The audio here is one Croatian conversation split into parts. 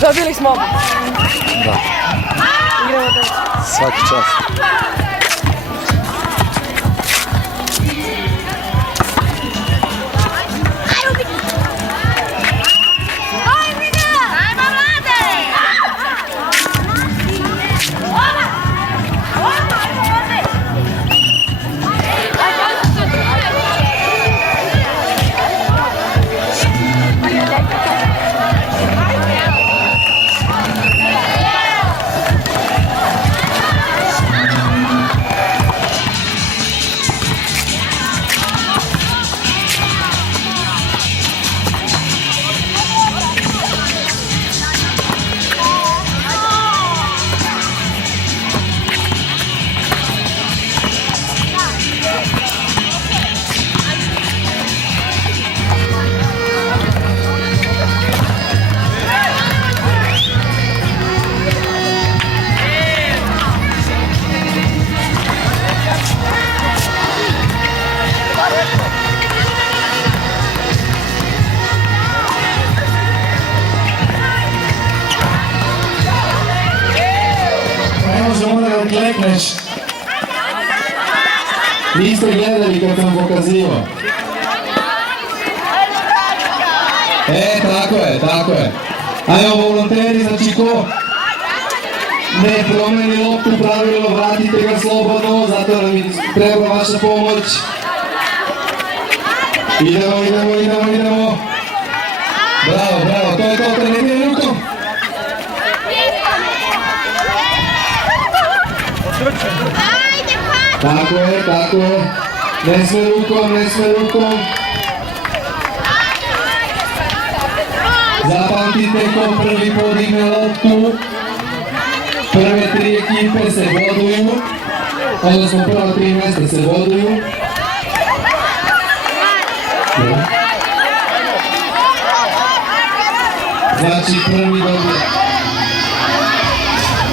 Dobili smo. Da. Igramo dalje. Svaki čast. Klekneš. Niste gledali kad sam pokazivao. Tako je. A evo volonteri, znači ko ne promeni loptu pravilo, vratite ga slobodno, zato nam treba vaša pomoć. Idemo. Bravo, to je to, ne bije rukom. Tako je. Ne sme rukom. Zapamtite ko prvi podigne loptu. Prve 3 ekipe se boduju. Odnosno prva 3 mjesta se boduju. Znači prvi dobije.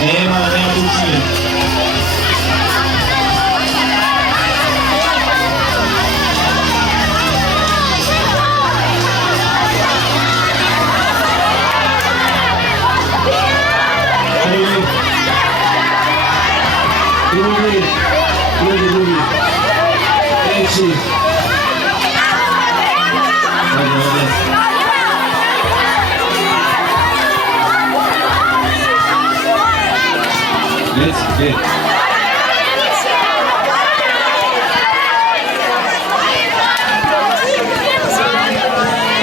Nema tučnije. Drugi. Treći. Let's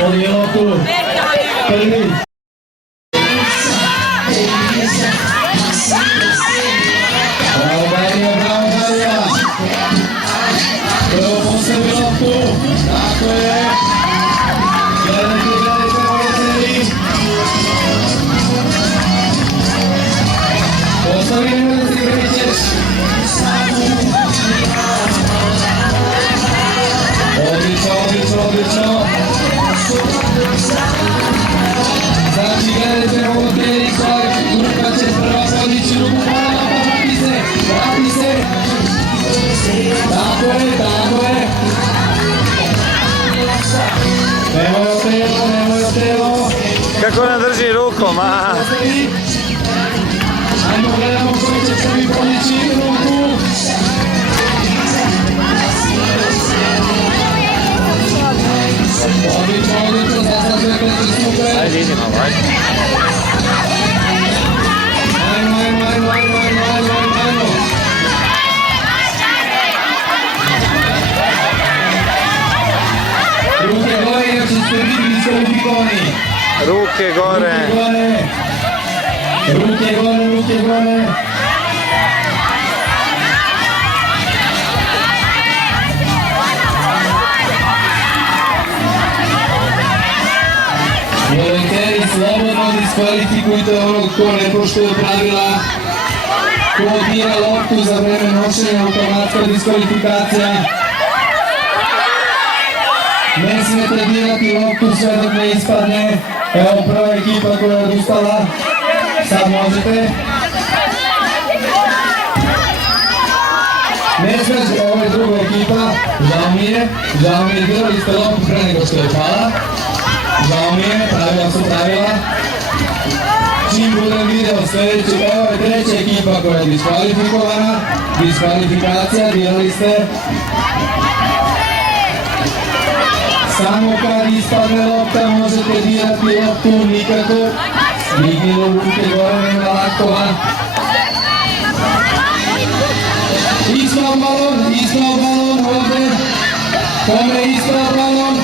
Odjelo tu. Prvi. Prvo postavi loptu, tako je. Gledajte, volonteri. Postavi, nemoj da se krećeš. Odlično. Znači, gledajte, volonteri, koja grupa će prva podići ruku, vrati se. Tako je. Nemoj o telo. Kako nam drži rukom, a? Ajmo, gledamo koji će prvi podići ruku. Odlično, sastavljate super. Ajde, idemo. Ajmo. Ruke gore, jer ćete biti diskvalifikovani. Ruke gore. Volonteri, slobodno diskvalifikujte onog ko ne poštuje pravila. Ko odbija loptu za vreme nošenja, automatska diskvalifikacija. Ne smijete dirati loptu sve dok ne ispadne. Evo prva ekipa koja je odustala. Sad možete. Ne smijete, ovo je druga ekipa. Žao mi je, dirali ste loptu pre nego što je pala. Žao mi je, pravila su pravila. Čim budem video sljedeću, evo je treća ekipa koja je diskvalifikovana. Diskvalifikacija, dirali ste. Samo kad ispadne lopta možete dirati loptu, nikako. Dignilo ruke gore, nema lakova. Ispao balon ovdje. Kome je ispao balon?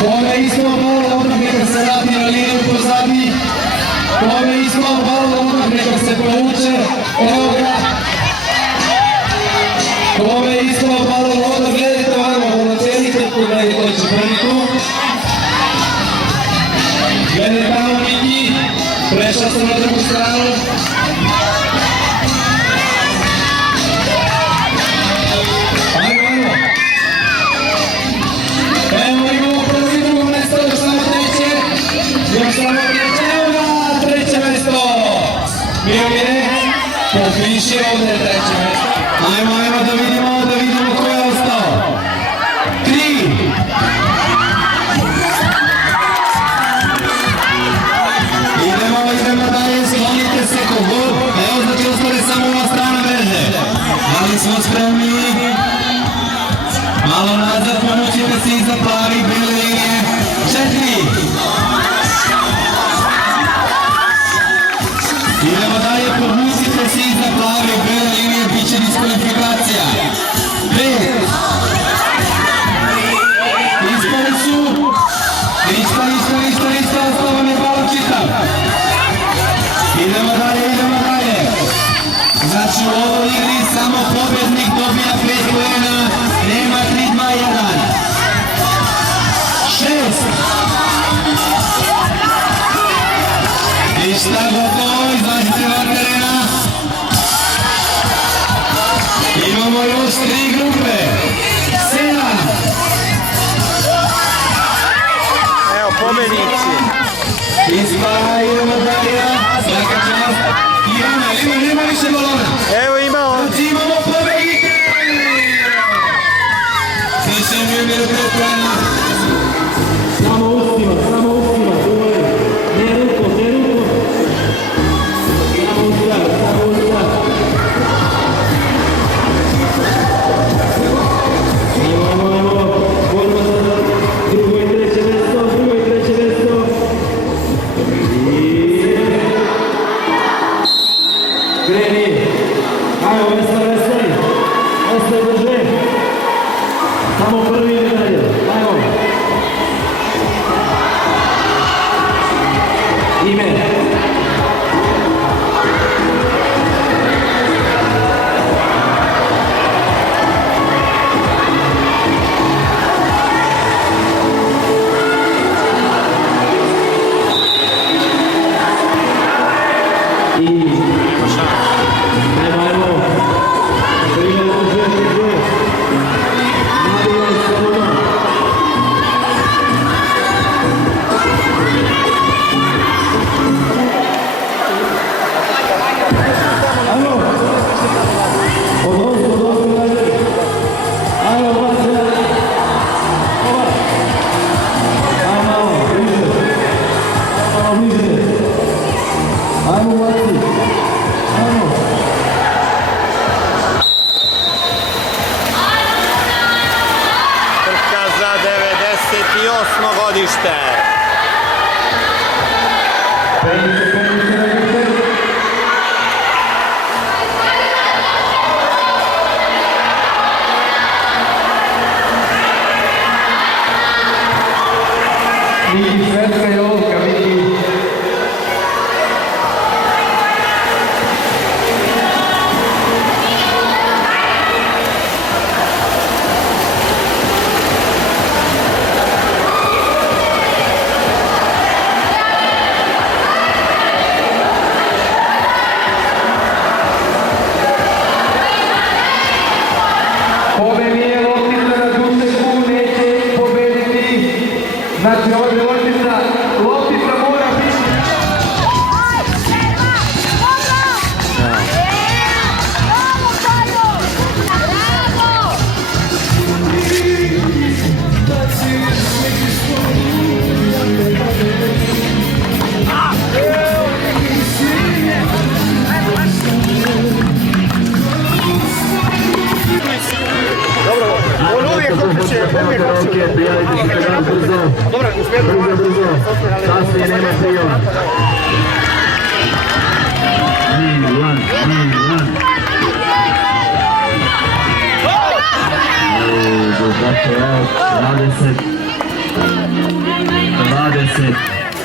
Kome je ispao balon, odmah neka se vrati na liniju pozadi. Kome je ispao balon, odmah neka se povuče. Evo ga. Kome je ispao balon, odmah gledajte ovako, volonterite, pogledajte koji će prvi tu. Gledajte tamo Miki, prešao sam na drugu stranu. Popiši ovdje treće mjesto. Ajmo da vidimo ko je ostao. 3. Idemo dalje, sklonite se kogod. Evo znači ostane samo ova strana mreže. Ali smo spremni. Malo nazad, pomućite se iza plavi, bele linije. 4. Idemo dalje, podmucite se iza plave bele linije, bit će diskvalifikacija. 5. Ispali su. Ništa, ostalo ne palo čitav. Idemo dalje. Znači u ovoj igri samo pobjednik dobija 5 poena, nema 3-2-1. 6. Ništa, gotovo, izađite van terena. Imamo još 3 grupe. 7. Evo, pobednici. Ispa, idemo dalje. Svaka čast. Ima više balona. Evo ima on. Znači imamo pobednike. Sličan mi je bilo 5 poena. Samo ustima. Ne rukom. Samo ustima. Ajmo. Borba za drugo i treće mesto. Kreni. Ajmo, Vesel. Ostaje brže. Samo prvi i dalje. Ajmo. Ime. Trka za 98. godište. Svetka Jolka, vidi. stadion. Milan. Dakle, 20.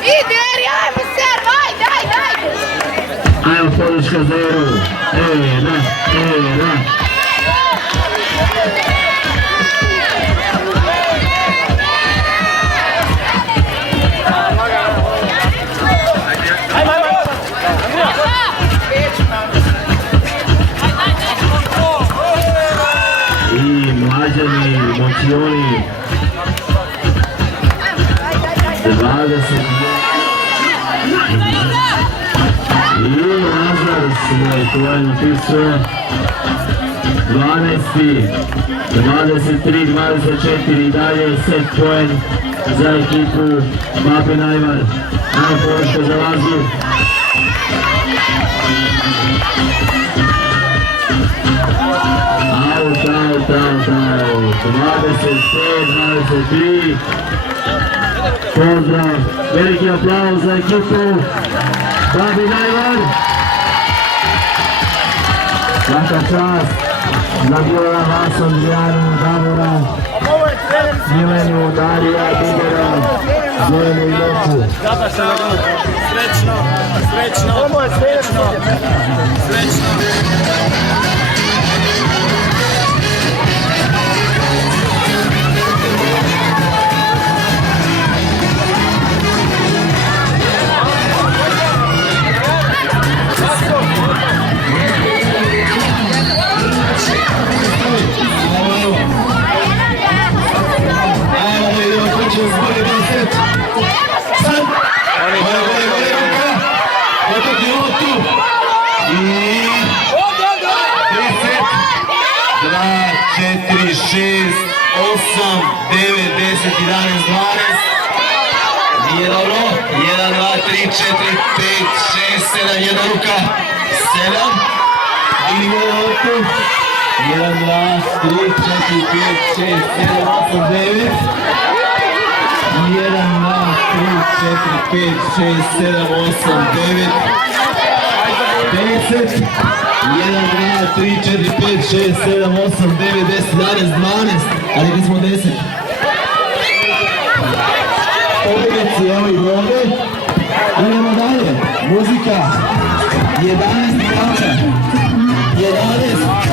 Ide, Eri, ajmo ser, daj! Ajmo podrška za Eru. Era. I mlađani, moćioni. 20. I Lazar svoj napisao 12. 23, 24 dalje set point za ekipu Babe Najvar. Ajmo podrška za Lazar. Out. 25, 23. Pozdrav, veliki aplauz za ekipu Babe Najvar. Svaka čast za Milana, Vasom, Dijanu, Davora, Milenu, Darija, Bidera, Zorenu i Loku. Srećno. Nije dobro. 1, 2, 3, 4, 5, 6, 7, jedna ruka. 7. Idemo na loptu. 1, 2, 3, 4, 5, 6, 7, 8, 9. 1, 2, 3, 4, 5, 6, 7, 8, 9. 10. 1, 2, 3, 4, 5, 6, 7, 8, 9, 10, 11, 12. Ali gdje smo 10? Pobjednici, evo i ovdje. Idemo dalje. Muzika. 11 igrača. 11.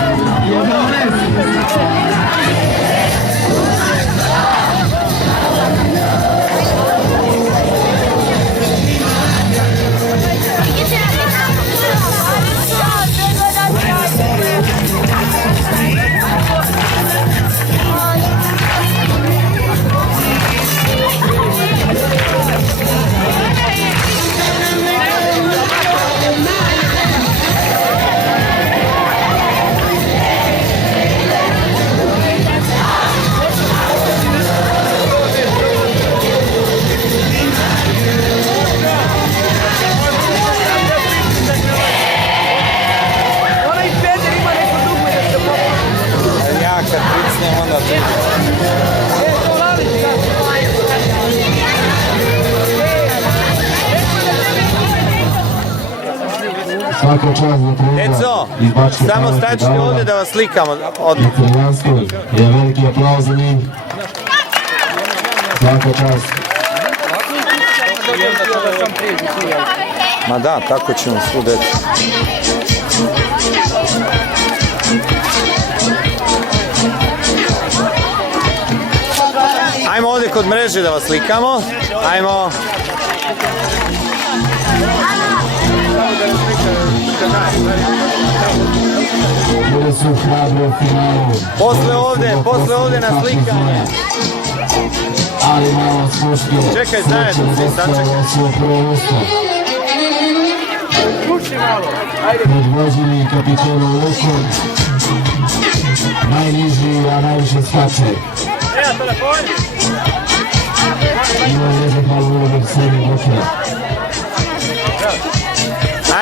Svaka čast za trener Eco, iz Bačke samo Palanke staćite Davora ovdje da vas slikamo. Italijanskoj. Je veliki aplauz za njih. Svaka čast. Ma da, tako ćemo svu decu. Ajmo ovdje kod mreže da vas slikamo. Ajmo. Bili su hrabri u finalu. Posle ovdje na slikanje. Ali malo smuške. Čekaj, zajedno svi, sačekaj. Svoje prvo mjesto. Predvođeni kapitenu Lukom. Najniži, a najviše skače. Ima nezahvalno ulogu srednjeg okvira.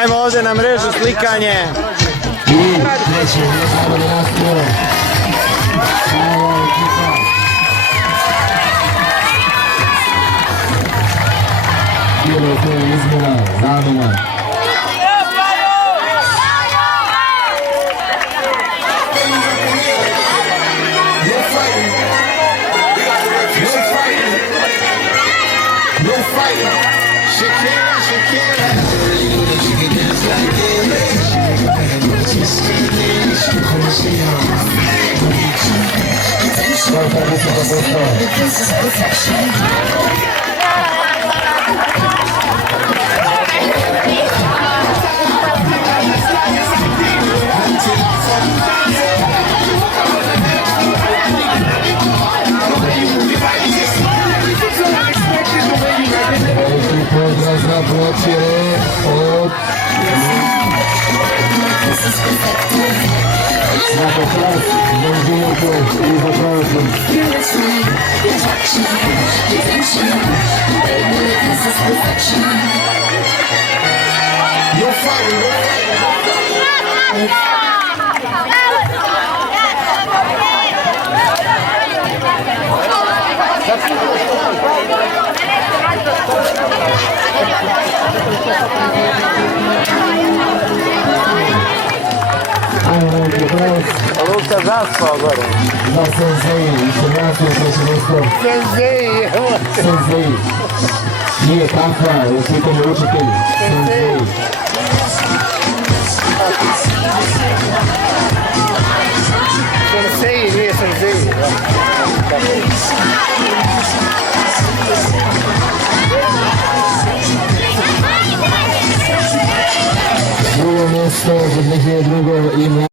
Ajmo ovdje na mrežu slikanje. I treće mjesto na nastavu. Ova ekipa. Bilo to je izmjena, zamjena. Pozdrav za Pločire od Svako čast, Benžinko i za prošlom. Luka zaspao gore. Za Senzei, informaciju predsjedništvo. Senzei. Nije takva, u pitanju učitelji. Senzei. Sensei, nije sensei. Drugo mjesto za 2002. ima